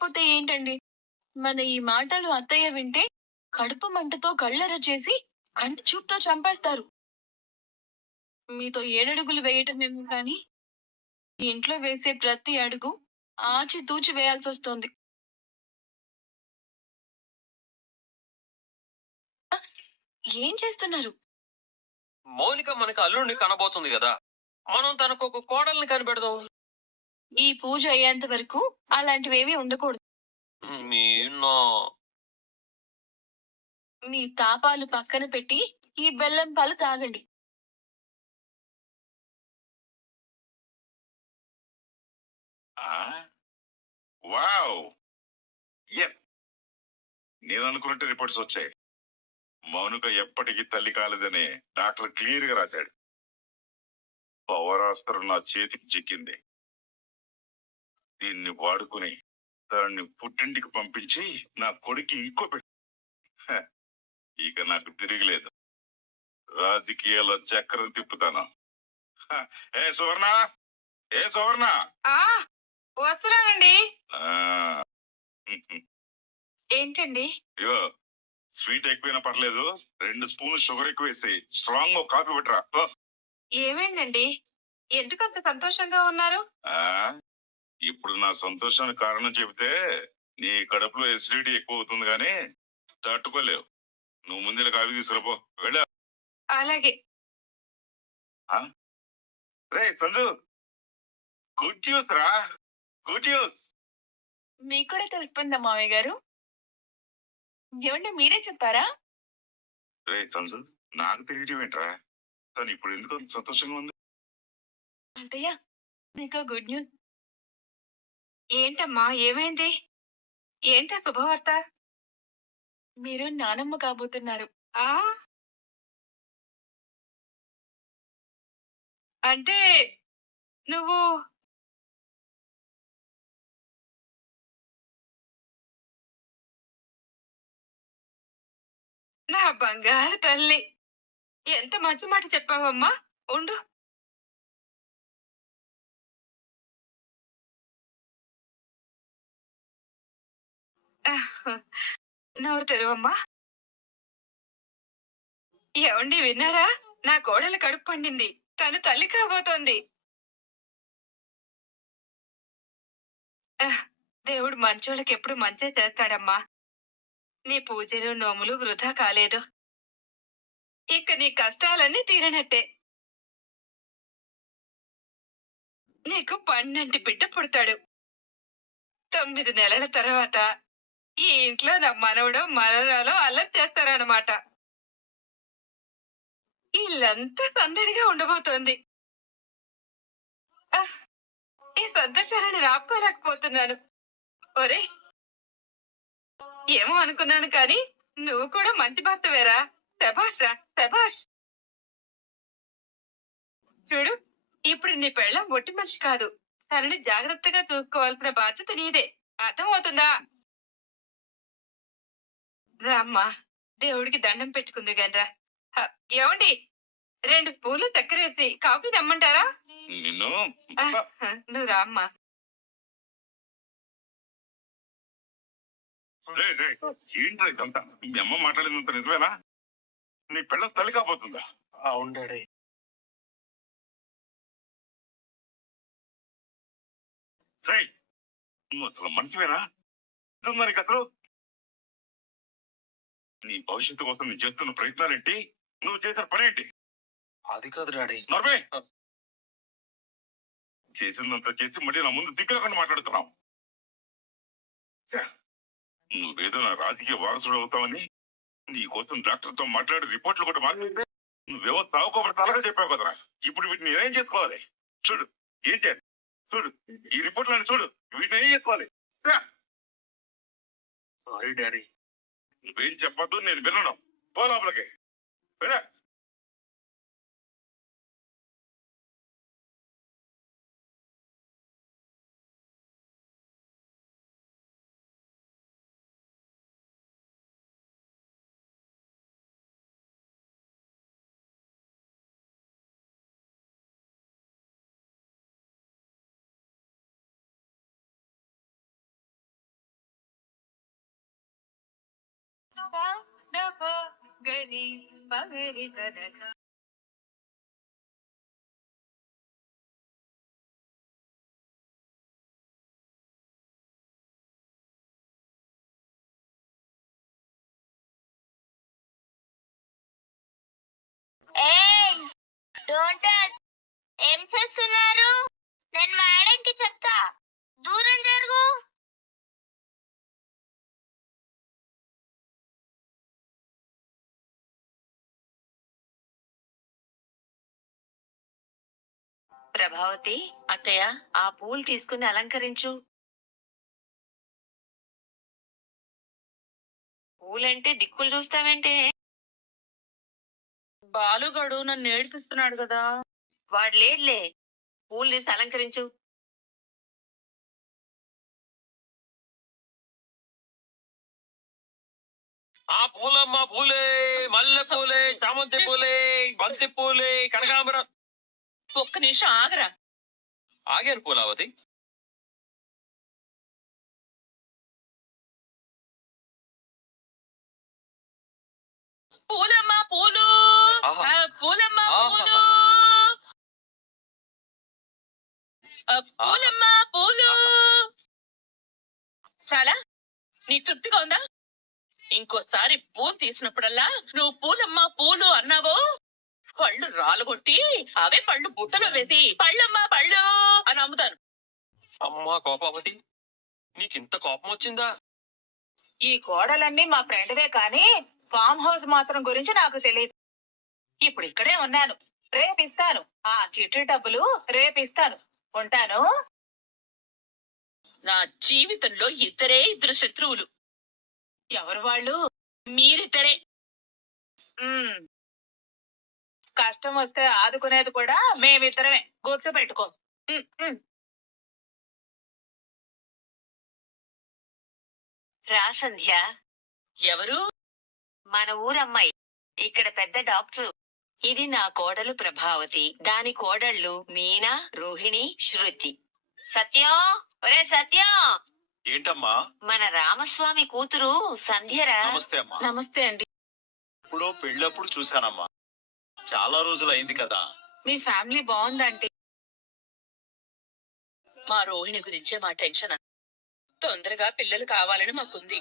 లేకపోతే ఏంటండి? మన ఈ మాటలు అత్తయ్య వింటే కడుపు మంటతో కళ్ళెర్ర చేసి కంటి చూపుతో చంపేస్తారు. మీతో ఏడడుగులు వేయటమేమో కానీ, ఈ ఇంట్లో వేసే ప్రతి అడుగు ఆచితూచి వేయాల్సొస్తోంది. ఏం చేస్తున్నారు? మౌనిక మనకు అల్లుడిని కనబోతుంది కదా! మనం తనకు ఒక కోడల్ని కనిపెడదాం. ఈ పూజ అయ్యేంత వరకు అలాంటివేమీ ఉండకూడదు. మీనా మీ తాపాలు పక్కన పెట్టి ఈ బెల్లం పాలు తాగండి. ఆ? వావ్! యెస్! నేను అనుకున్నట్టు రిపోర్ట్స్ వచ్చాయి. మౌనిక ఎప్పటికీ తల్లి కాలేదని డాక్టర్ క్లియర్ గా రాశాడు. పవరాస్త్రం నా చేతికి చిక్కింది. దీన్ని వాడుకుని దాన్ని పుట్టింటికి పంపించి నా కొడుకు ఇంకో ఇక నాకు తిరిగిలేదు. రాజకీయాల్లో చక్రం తిప్పుతాను. హ, ఏ సువర్ణ, ఏ సువర్ణ, వస్తున్నానండి. ఆ, ఏంటండి? ఇగో స్వీట్ ఎక్కువైనా పర్లేదు, 2 స్పూన్లు షుగర్ ఎక్కువ వేసి స్ట్రాంగ్ గా కాఫీ పెట్టరా. ఓ, ఏమైందండి? ఎందుకంత సంతోషంగా ఉన్నారు? ఆ, ఇప్పుడు నా సంతోషానికి కారణం చెబితే నీ కడుపులో ఎసిడిటీ ఎక్కువ అవుతుంది గానీ తట్టుకోలేవు. నువ్వు ముందు కాఫీ తీసుకురాపో. వెళ్ళా. అలాగే. రే సంజు, గుడ్ న్యూస్ రా, గుడ్ న్యూస్. మీకు కూడా తెలిసిపోయిందా మావయ్య గారు? ఏమండి మీరే చెప్పారా? రే సంజు, నాకు తెలియటం ఏంట్రా? తను ఇప్పుడు ఎందుకు అంత సంతోషంగా ఉంది? అంతయ్య మీకు గుడ్ న్యూస్. ఏంటమ్మా ఏమైంది? ఏంటా శుభవార్త? మీరు నానమ్మ కాబోతున్నారు. అంటే నువ్వు నా బంగారు తల్లి. ఎంత మంచి మాట చెప్పావమ్మా. ఉండు. నోరు తెరువమ్మా. ఏమండి విన్నారా? నా కోడలు కడుపు పండింది. తను తల్లి కాబోతోంది. దేవుడు మంచోళ్ళకి ఎప్పుడు మంచే చేస్తాడమ్మా. నీ పూజలు నోములు వృధా కాలేదు. ఇక నీ కష్టాలన్నీ తీరినట్టే. నీకు పండంటి బిడ్డ పుడతాడు. 9 నెలల తర్వాత ఈ ఇంట్లో నా మనవడో మనవరాలో అల్లరి చేస్తారన్నమాట. ఇల్లంతా సందడిగా ఉండబోతోంది. ఈ సంతోషాలను రాపుకోలేకపోతున్నాను. ఒరే, ఏమో అనుకున్నాను కానీ నువ్వు కూడా మంచి భర్తవేరా. శభాష్ రా, శభాష్. చూడు, ఇప్పుడు నీ పెళ్ళం ఒట్టి మనిషి కాదు. తనని జాగ్రత్తగా చూసుకోవాల్సిన బాధ్యత నీదే. అర్థమవుతుందా? రామ్మా, దేవుడికి దండం పెట్టుకుంది గనరా. ఏమండి, 2 పూలు చక్కెరేసి కాఫీ తెమ్మంటారా? నిన్ను నువ్వు రామ్మా. ఏంట్రా ఇదంతా? మీ అమ్మ మాట్లాడినంత నిజమేనా? నీ పిల్ల తల్లి కాబోతుందా? అవును డాడీ. నువ్వు అసలు మనిషివేనా? నీకు అసలు నీ భవిష్యత్తు కోసం నువ్వు చేస్తున్న ప్రయత్నాలేంటి? నువ్వు చేసిన పనేంటి? అది కాదు డాడీ. నర్వే చేసిందంతా చేసి మళ్ళీ నా ముందు సిగ్గులేకుండా మాట్లాడుతున్నావు. నువ్వేదో నా రాజకీయ వారసుడు అవుతావని నీ కోసం డాక్టర్తో మాట్లాడి రిపోర్ట్లు కూడా మాట్లాడితే నువ్వేమో సాగుకోబడి అలాగే చెప్పావు కదరా. ఇప్పుడు వీటిని నేనేం చేసుకోవాలి? చూడు, ఏం చేయాలి? చూడు, ఈ రిపోర్ట్లని చూడు, వీటిని ఏం చేసుకోవాలి? Sorry daddy. నువ్వేం చెప్పొద్దు, నేను వినను. పో లోపలికి. వెళ్ళా. ప ద ప గరి పగరి గదగ. ఏయ్ డోంట్ టచ్. ఏం చేస్తున్నారు? నేను మేడంకి చెప్తా. దూరం జరుగు. ప్రభావతి, అత్తయ్య, ఆ పూలు తీసుకుని అలంకరించు. పూలంటే దిక్కులు చూస్తావేంటే? బాలుగాడు నన్ను ఏడిపిస్తున్నాడు కదా. వాడు లేడ్లే. పూలు తీసి అలంకరించు. ఆ పూలమ్మ పూలే, మల్లె పూలే, చామంతి పూలే, బంతి పూలే, కనకాంబరం. ఒక్క నిమిషం ఆగరా. ఆగారు పూలావతి. పూలమ్మ పూలు, ఆహా. పూలమ్మ పూలు, పూలమ్మ పూలు. చాలా నీ తృప్తిగా ఉందా? ఇంకోసారి పూలు తీసినప్పుడల్లా నువ్వు పూలమ్మ పూలు అన్నావో పళ్ళు రాలగొట్టి అవే పళ్ళు బుట్టలో వేసి పళ్ళమ్మ పళ్ళు అని అమ్ముతాను. అమ్మా కోపావతి, నీకింత కోపం వచ్చిందా? ఈ కోడలన్నీ మా ఫ్రెండ్వే కానీ ఫామ్ హౌస్ మాత్రం గురించి నాకు తెలియదు. ఇప్పుడు ఇక్కడే ఉన్నాను. రేపిస్తాను. ఆ చిట్టి డబ్బులు రేపిస్తాను. ఉంటాను. నా జీవితంలో ఇద్దరు శత్రువులు. ఎవరు వాళ్ళు? మీరిద్దరే. ఉమ్, కష్టం వస్తే ఆదుకునేది కూడా మేమిద్దరమే. గుర్తు పెట్టుకో. రా సంధ్య. ఎవరు? మన ఊరమ్మాయి. ఇక్కడ పెద్ద డాక్టరు. ఇది నా కోడలు ప్రభావతి. దాని కోడళ్ళు మీనా, రోహిణి, శృతి. సత్యం, ఒరే సత్యం. ఏంటమ్మా? మన రామస్వామి కూతురు సంధ్యరా. నమస్తే అమ్మా. నమస్తే అండి. ఇప్పుడు పెళ్ళప్పుడు చూశానమ్మా. చాలా రోజులు అయింది కదా. మీ ఫ్యామిలీ బాగుందంటే. మా రోహిణి గురించే మా టెన్షన్. తొందరగా పిల్లలు కావాలని మాకుంది.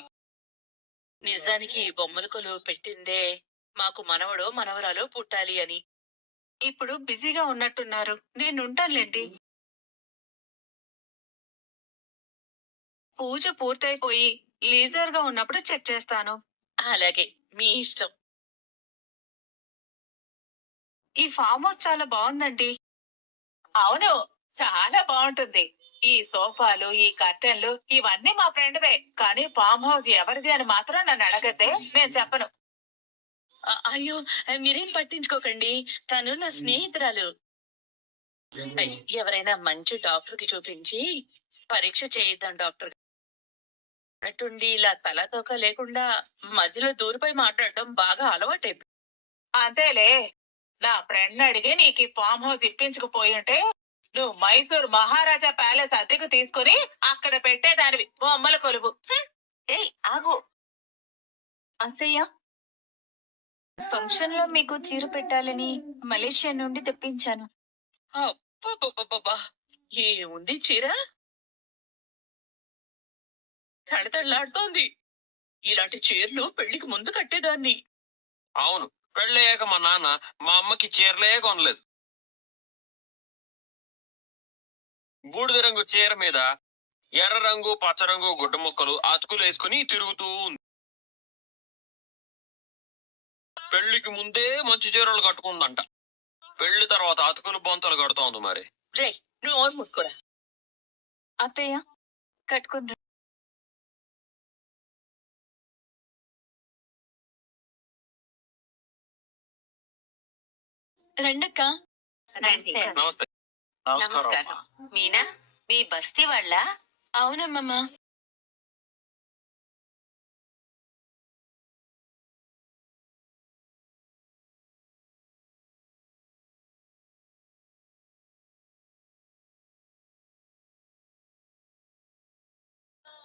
నిజానికి ఈ బొమ్మల కొలువు పెట్టిందే మాకు మనవడో మనవరాలో పుట్టాలి అని. ఇప్పుడు బిజీగా ఉన్నట్టున్నారు. నేను ఉంటానులేండి. పూజ పూర్తయిపోయి లీజర్ గా ఉన్నప్పుడు చెక్ చేస్తాను. అలాగే, మీ ఇష్టం. ఈ ఫామ్ హౌస్ చాలా బాగుందండి. అవును, చాలా బాగుంటుంది. ఈ సోఫాలు, ఈ కర్టెన్లు ఇవన్నీ మా ఫ్రెండ్వే. కానీ ఫామ్ హౌస్ ఎవరిది అని మాత్రం నన్ను అడగద్దే, నేను చెప్పను. అయ్యో, మీరేం పట్టించుకోకండి. తను నా స్నేహితురాలు. ఎవరైనా మంచి డాక్టర్ కి చూపించి పరీక్ష చేయిద్దాం డాక్టర్. అటుండి ఇలా తలతోక లేకుండా మధ్యలో దూరిపై మాట్లాడటం బాగా అలవాటైపోయింది. అంతేలే, నా ఫ్రెండ్ అడిగి నీకు ఈ ఫామ్ హౌస్ ఇప్పించకపోయి ఉంటే నువ్వు మైసూర్ మహారాజా ప్యాలెస్ అద్దెకు తీసుకుని అక్కడ పెట్టేదానివి బొమ్మల కొలువు. ఏయ్ ఆగు. అత్తయ్య, ఫంక్షన్ లో మీకు చీర పెట్టాలని మలేషియా నుండి తెప్పించాను. అబ్బబ్బబ్బబ్బా, ఏముంది చీర? తడతడలాడుతోంది. ఇలాంటి చీరలు పెళ్లికి ముందు కట్టేదాన్ని. అవును, పెళ్ళయ్యాక మా నాన్న మా అమ్మకి చీరలే కొనలేదు. బూడిద రంగు చీర మీద ఎర్ర రంగు, పచ్చ రంగు గుడ్డ ముక్కలు అతుకులు వేసుకుని తిరుగుతూ ఉంది. పెళ్లికి ముందే మంచి చీరలు కట్టుకుందంట. పెళ్లి తర్వాత అతుకులు బొంతలు కడుతోంది మరి. రే, నువ్వు ఓన్ మూసుకోరా. అత్తయ్య, కట్టుకుని రండక్క. రండి. నమస్తే. నమస్కారం నమస్కారం. అమ్మా. మీనా, మీ బస్తీ వాళ్ళ? అవునమ్మమ్మా.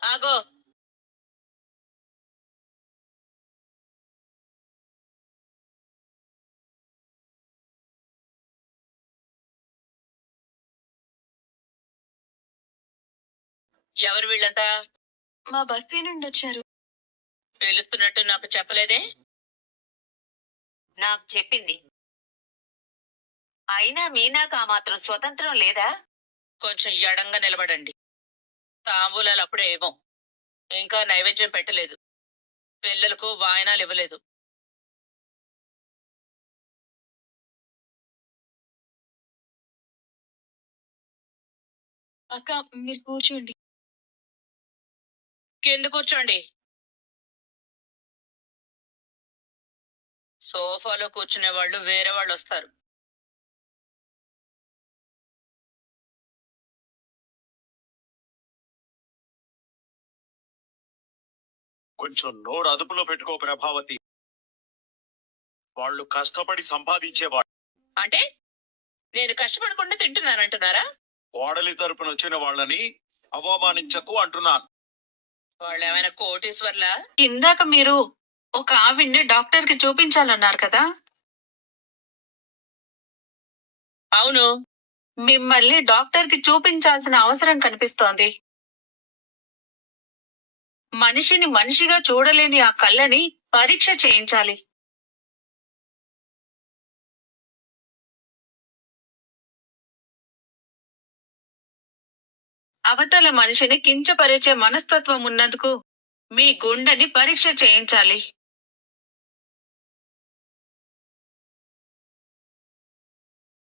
ఆగో, ఎవరు వీళ్ళంతా? మా బస్తీ నుండి వచ్చారు. పిలుస్తున్నట్టు నాకు చెప్పలేదే? నాకు చెప్పింది. అయినా మీనాకు ఆ మాత్రం స్వతంత్రం లేదా? కొంచెం ఎడంగా నిలబడండి. తాంబూలాలు అప్పుడే ఇవ్వం. ఇంకా నైవేద్యం పెట్టలేదు. పిల్లలకు వాయనాలు ఇవ్వలేదు. అక్క మీరు కూర్చోండి. కింద కూర్చోండి. సోఫాలో కూర్చునే వాళ్ళు వేరే వాళ్ళు వస్తారు. కొంచెం నోరు అదుపులో పెట్టుకో ప్రభావతి. వాళ్ళు కష్టపడి సంపాదించేవాళ్ళు. అంటే నేను కష్టపడకుండా తింటున్నానంటున్నారా? కోడలి తరపున వచ్చిన వాళ్ళని అవమానించకు అంటున్నాను. వాళ్ళు ఏమైనా కోటీశ్వర్లా? ఇందాక మీరు ఒక ఆవిడ్ని డాక్టర్ కి చూపించాలన్నారు కదా, అవును. మిమ్మల్ని డాక్టర్ కి చూపించాల్సిన అవసరం కనిపిస్తోంది. మనిషిని మనిషిగా చూడలేని ఆ కళ్ళని పరీక్ష చేయించాలి. అవతల మనిషిని కించపరిచే మనస్తత్వం ఉన్నందుకు మీ గుండెని పరీక్ష చేయించాలి.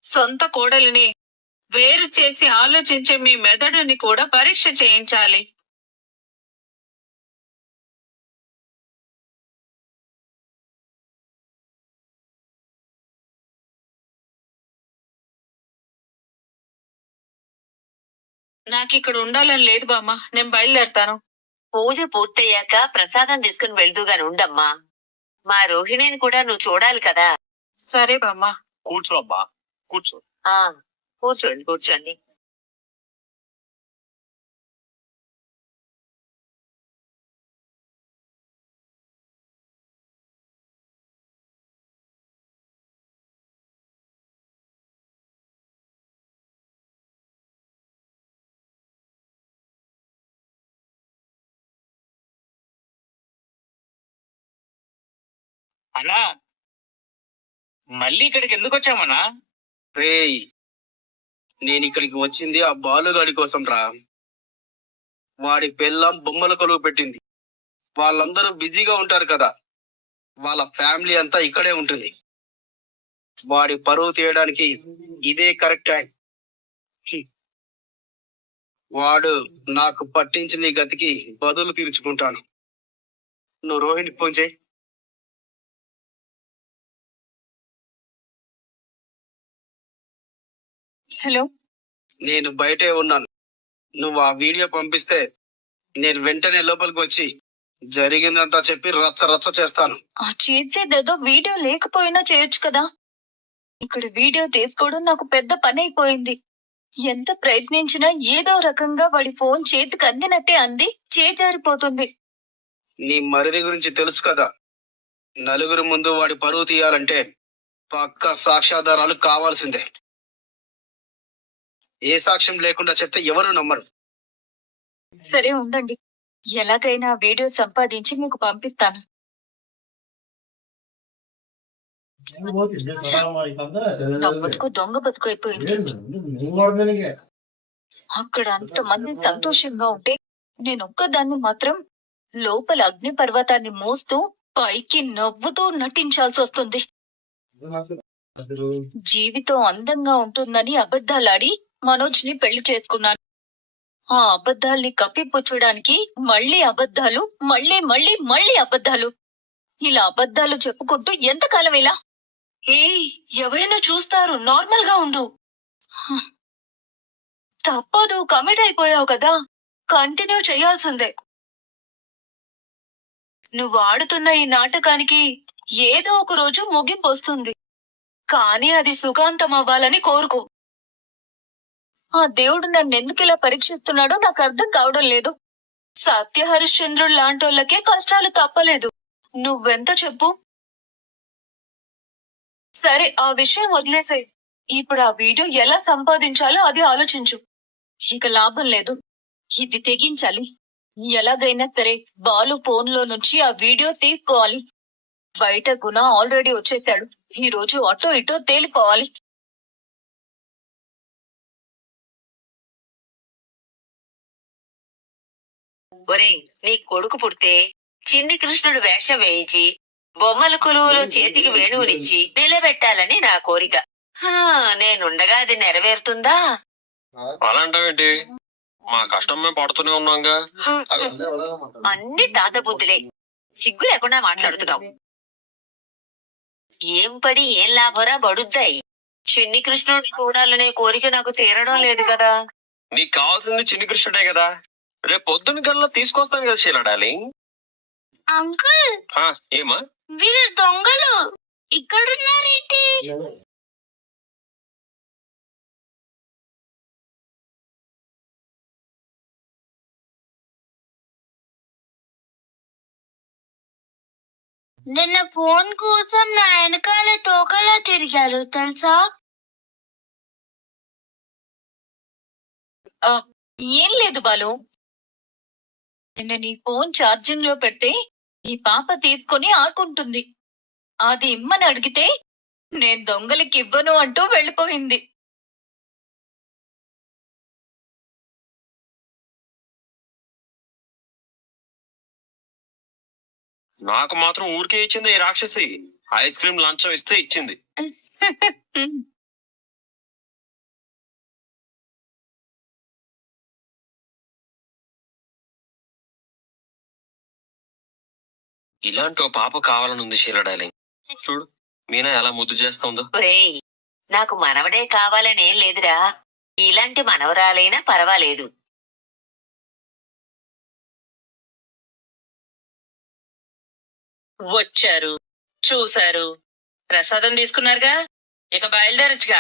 సొంత కోడలిని వేరు చేసి ఆలోచించే మీ మెదడుని కూడా పరీక్ష చేయించాలి. నాకు ఇక్కడ ఉండాలని లేదు బామ్మ, నేను బయలుదేరతాను. పూజ పూర్తయ్యాక ప్రసాదం తీసుకుని వెళ్తూగాని ఉండమ్మా. మా రోహిణిని కూడా నువ్వు చూడాలి కదా. సరే బామ్మ. కూర్చో అమ్మా, కూర్చో. ఆ కూర్చోండి కూర్చోండి. అన్నా, మళ్ళీ ఇక్కడికి ఎందుకు వచ్చామన్నా? రేయ్, నేను ఇక్కడికి వచ్చింది ఆ బాలుగాడి కోసం రా. వాడి పెళ్ళాం బొమ్మల కొలువు పెట్టింది. వాళ్ళందరూ బిజీగా ఉంటారు కదా, వాళ్ళ ఫ్యామిలీ అంతా ఇక్కడే ఉంటుంది. వాడి పరువు తీయడానికి ఇదే కరెక్ట్ టైం. వాడు నాకు పట్టించిన ఈ గతికి బదులు తీర్చుకుంటాను. నువ్వు రోహిణికి ఫోన్ చేయి. హలో. నేను బయటే ఉన్నాను. నువ్వు ఆ వీడియో పంపిస్తే నేను వెంటనే లోపలికి వచ్చి జరిగిందంతా చెప్పి రచ్చ రచ్చ చేస్తాను. ఆ చేసేదేదో వీడియో లేకపోయినా చేయొచ్చు కదా. ఇక్కడ వీడియో తీసుకోవడం నాకు పెద్ద పని అయిపోయింది. ఎంత ప్రయత్నించినా ఏదో రకంగా వాడి ఫోన్ చేతికి అందినట్టే అంది చేజారిపోతుంది. నీ మరిది గురించి తెలుసు కదా, నలుగురు ముందు వాడి పరువు తీయాలంటే పక్కా సాక్ష్యాధారాలు కావాల్సిందే. ఏ సాక్ష్యం లేకుండా చెప్తే ఎవరు నమ్మరు. సరే ఉండండి, ఎలాగైనా వీడియో సంపాదించి మీకు పంపిస్తాను. నా బతుకు దొంగ బతుకు అయిపోయింది. అక్కడ అంతమంది సంతోషంగా ఉంటే నేనొక్కదాన్ని మాత్రం లోపల అగ్ని పర్వతాన్ని మోస్తూ పైకి నవ్వుతూ నటించాల్సి వస్తుంది. జీవితం అందంగా ఉంటుందని అబద్ధాలాడి మనోజ్ ని పెళ్లి చేసుకున్నాను. ఆ అబద్ధాల్ని కప్పిపుచ్చడానికి మళ్ళీ అబద్ధాలు, మళ్ళీ మళ్ళీ మళ్ళీ అబద్ధాలు. ఇలా అబద్ధాలు చెప్పుకుంటూ ఎంతకాలం ఇలా? ఎవరైనా చూస్తారు, నార్మల్ గా ఉండు. తప్పదు, కమిట్ అయిపోయావు కదా, కంటిన్యూ చేయాల్సిందే. నువ్వు ఆడుతున్న ఈ నాటకానికి ఏదో ఒక రోజు ముగింపు వస్తుంది, కానీ అది సుఖాంతం అవ్వాలని కోరుకో. ఆ దేవుడు నన్ను ఎందుకు ఇలా పరీక్షిస్తున్నాడో నాకు అర్థం కావడం లేదు. సత్య హరిశ్చంద్రుడు లాంటోళ్ళకే కష్టాలు తప్పలేదు, నువ్వెంత చెప్పు. సరే ఆ విషయం వదిలేసాయి. ఇప్పుడు ఆ వీడియో ఎలా సంపాదించాలో అది ఆలోచించు. ఇక లాభం లేదు, ఇది తెగించాలి. ఎలాగైనా సరే బాలు ఫోన్ లో నుంచి ఆ వీడియో తీసుకోవాలి. బయట గుణ ఆల్రెడీ వచ్చేసాడు. ఈ రోజు అటో ఇటో తేలిపోవాలి. ఒరేయ్, నీ కొడుకు పుడితే చిన్ని కృష్ణుడు వేషం వేయించి బొమ్మల కొలువులో చేతికి వేణువునిచ్చి నిలబెట్టాలని నా కోరిక. నేనుండగా అది నెరవేరుతుందా? అలా అంటావేంటి? మా కష్టం మేము పడుతూనే ఉన్నాంగా. అన్ని తాత బుద్ధులే. సిగ్గు లేకుండా మాట్లాడుతున్నావు. ఏం పడి ఏం లాభరా బడుద్దాయి. చిన్ని కృష్ణుడిని చూడాలనే కోరిక నాకు తీరడం లేదు కదా. నీకు కావాల్సింది చిన్ని కృష్ణుడే కదా. రేపు పొద్దున్న కల్లా తీసుకొస్తాను కదా శీలా డార్లింగ్. అంకుల్, ఏమా? వీళ్ళు దొంగలు ఇక్కడున్నారేంటి? నిన్న ఫోన్ కోసం నా వెనకాల తోకలా తిరిగారు తెలుసా? ఏం లేదు బాలు. నిన్న నీ ఫోన్ ఛార్జింగ్ లో పెడితే నీ పాప తీసుకొని ఆడుకుంటుంది. అది ఇమ్మని అడిగితే నేను దొంగలకి ఇవ్వను అంటూ వెళ్ళిపోయింది. నాకు మాత్రం ఊరికే ఇచ్చింది ఈ రాక్షసి. ఐస్ క్రీమ్ లంచం ఇస్తే ఇచ్చింది. ఇలాంటి ఓ పాప కావాలనుంది శీలా డార్లింగ్. చూడు మీనా ఎలా ముద్దు చేస్తుందో. ఒరేయ్, నాకు మనవడే కావాలనేం లేదురా. ఇలాంటి మనవరాలైనా పర్వాలేదు. వచ్చారు, చూశారు, ప్రసాదం తీసుకున్నారుగా, ఇక బయలుదేరచ్చుగా.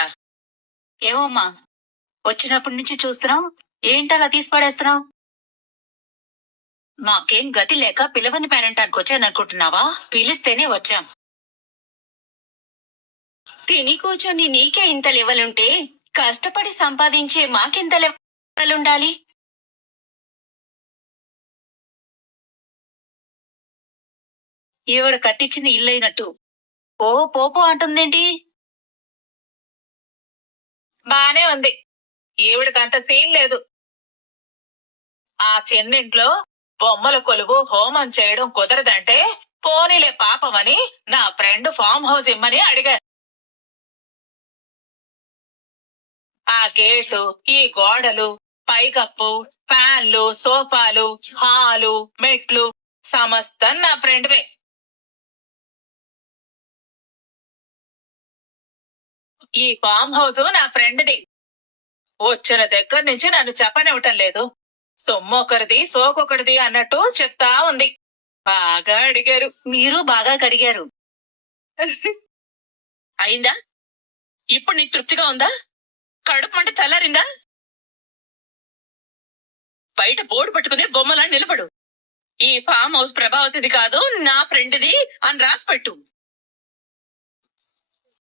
ఏమమ్మా, వచ్చినప్పటి నుంచి చూస్తున్నాం, ఏంటలా తీసి పడేస్తున్నావు? మాకేం గతి లేక పిలవని పేరంటానికి వచ్చాననుకుంటున్నావా? పిలిస్తేనే వచ్చాం. తిని కూర్చొని నీకే ఇంత లెవలుంటే కష్టపడి సంపాదించే మాకింత లెవలుండాలి. ఈవిడ కట్టించిన ఇల్లైనట్టు ఓ పోపో అంటుందేంటి? బానే ఉంది. ఈవిడకంత సీన్ లేదు. ఆ చిన్నింట్లో బొమ్మల కొలువు హోమం చేయడం కుదరదంటే పోనీలే పాపమని నా ఫ్రెండ్ ఫామ్ హౌస్ ఇమ్మని అడిగారు. ఆ గేటు, ఈ గోడలు, పైకప్పు, ఫ్యాన్లు, సోఫాలు, హాలు, మెట్లు సమస్తం నా ఫ్రెండ్వే. ఈ ఫామ్ హౌస్ నా ఫ్రెండ్ది. వచ్చిన దగ్గర నుంచి నన్ను చెప్పనివ్వటం లేదు. సొమ్మొకరిది సోకొకరిది అన్నట్టు చెప్తా ఉంది. బాగా అడిగారు. మీరు బాగా కడిగారు. అయిందా? ఇప్పుడు నీకు తృప్తిగా ఉందా? కడుపు మంట చల్లారిందా? బయట బోర్డు పట్టుకుని బొమ్మలా నిలబడు. ఈ ఫామ్ హౌస్ ప్రభావతిది కాదు, నా ఫ్రెండ్ది అని రాసి పెట్టు.